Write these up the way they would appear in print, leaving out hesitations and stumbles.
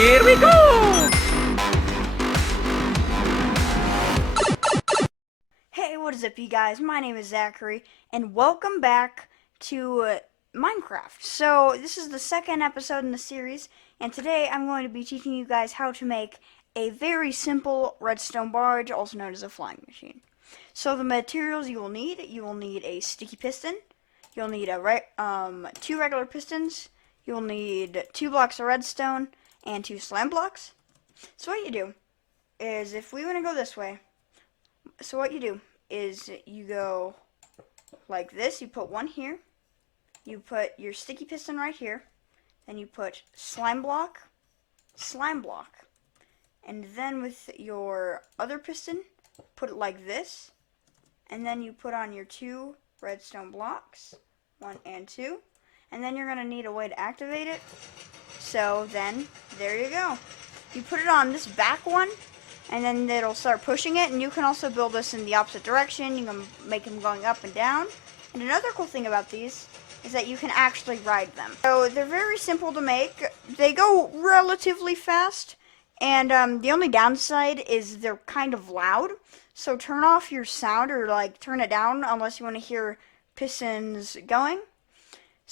Here we go! Hey, what is up, you guys? My name is Zachary, and welcome back to Minecraft. So, this is the second episode in the series, and today I'm going to be teaching you guys how to make a very simple redstone barge, also known as a flying machine. So, the materials you will need a sticky piston, you'll need two regular pistons, you'll need 2 blocks of redstone, and 2 slime blocks. So what you do is, if we want to go this way, so what you do is you go like this. You put one here, you put your sticky piston right here, then you put slime block, and then with your other piston, put it like this, and then you put on your 2 redstone blocks, 1 and 2, and then you're going to need a way to activate it. So then, there you go. You put it on this back one, and then it'll start pushing it, and you can also build this in the opposite direction. You can make them going up and down. And another cool thing about these is that you can actually ride them. So they're very simple to make. They go relatively fast, and the only downside is they're kind of loud. So turn off your sound, or like turn it down unless you want to hear pistons going.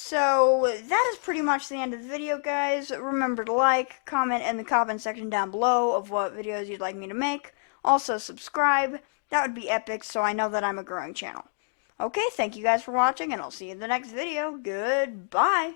So that is pretty much the end of the video, guys. Remember to like, comment in the comment section down below of what videos you'd like me to make. Also subscribe. That would be epic, so I know that I'm a growing channel. Okay, thank you guys for watching, and I'll see you in the next video. Goodbye.